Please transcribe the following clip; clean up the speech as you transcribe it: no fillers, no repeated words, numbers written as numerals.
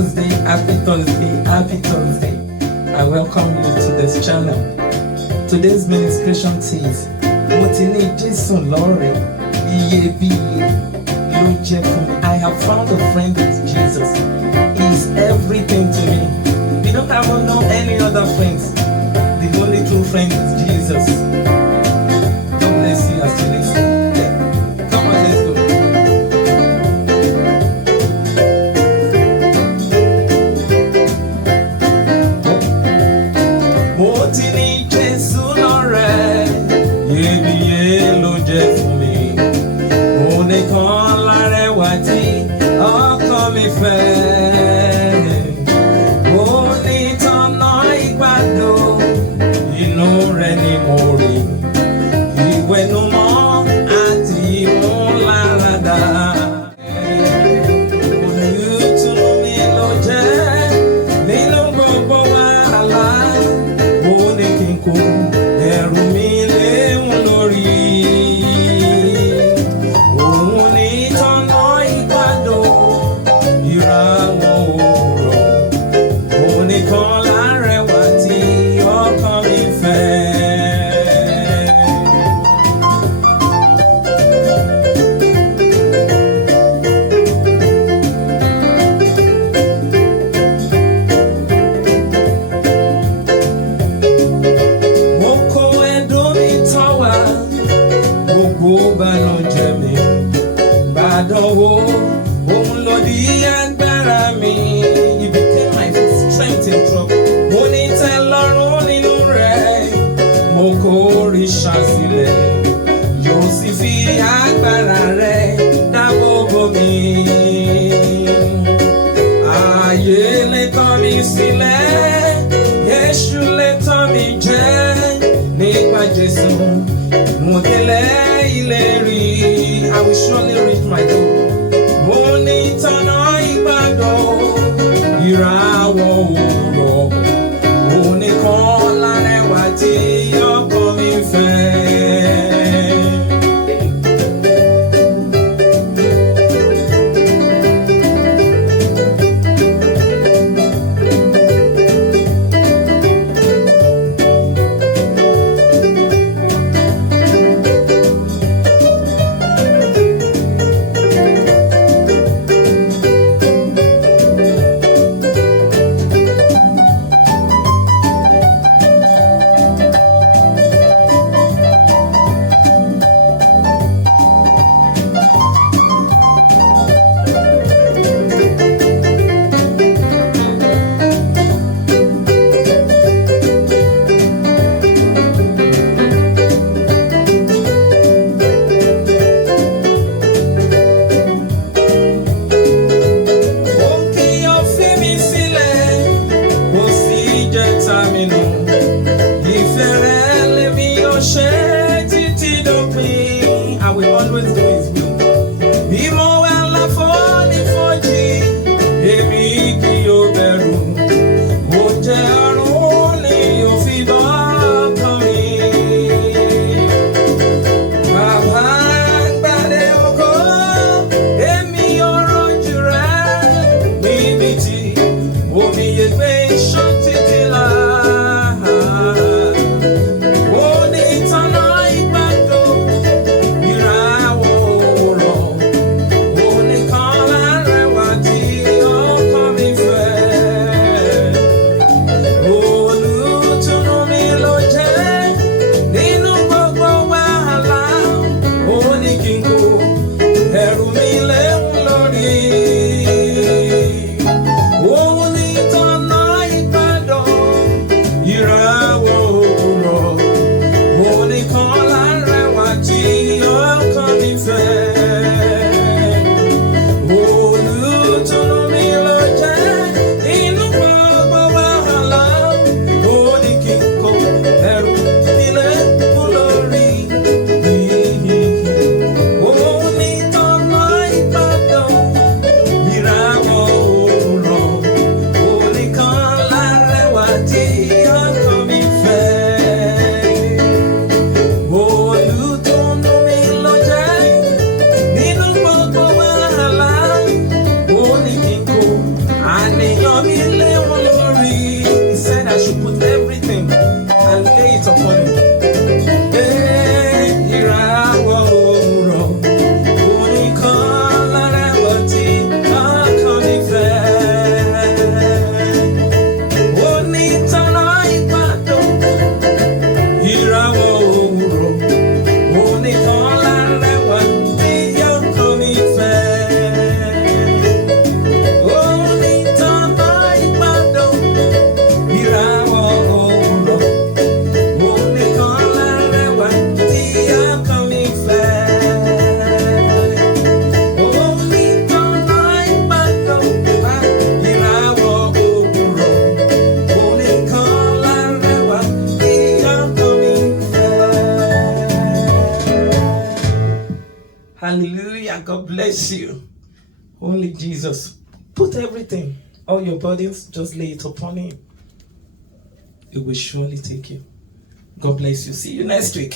Thursday, happy Thursday, happy Thursday. I welcome you to this channel. Today's ministration says, mo ti ní Jesu lọ́rẹ̀, iyebiye ló jẹ́ fún mi. I have found a friend with Jesus. He is everything to me. We don't have no any other friends. The only true friend is Jesus. God bless you as you listen. Yeah. Come on, let's go. Mo ti ní Jesu lọ́rẹ̀, iyebiye ló jẹ́ fún mi. Òun nìkan lárẹwà tí ọkàn mi fẹ́. Òun ní tọ̀nà ìgbàdùn, inú rẹ̀ ni mo rí. Ìwẹ̀nùmọ́ àti ìmúláradá. Olùtùnú mi ló jẹ́ nínú gbogbo wàhálà. Mo ní kí n kó ẹrù mi léhùn lórí. Òun ní tọ̀nà ìgbàdùn, ìràwọ̀ òwúrọ̀. Òun nìkan lárẹwà tí ọkàn mi fẹ́. Mo kó ẹ̀dùn mi tọ́ wá, gbogbo ìbànújẹ́ mi bá dánwò. Òun ló di agbára mi. He became my strength in trouble. Mo ní tẹ́lọ́rùn nínú rẹ̀. Mo kó òrìṣà sílẹ̀, yóò sì fi agbára rẹ̀ dáàbò bò mí. Ayé lè tàn mí sílẹ̀, Èṣù lè tàn mí jẹ. Nípa Jésù, mo délẹ̀ ìlérí. I will surely reach my goal. Mo ní tọ̀nà ìgbàdùn, ìràwọ̀ òwúrọ̀. Òun nìkan lárẹwà tí ọkàn mi fẹ́. bless you. Only Jesus. Put everything, all your burdens, just lay it upon him. It will surely take you. God bless you. See you next week.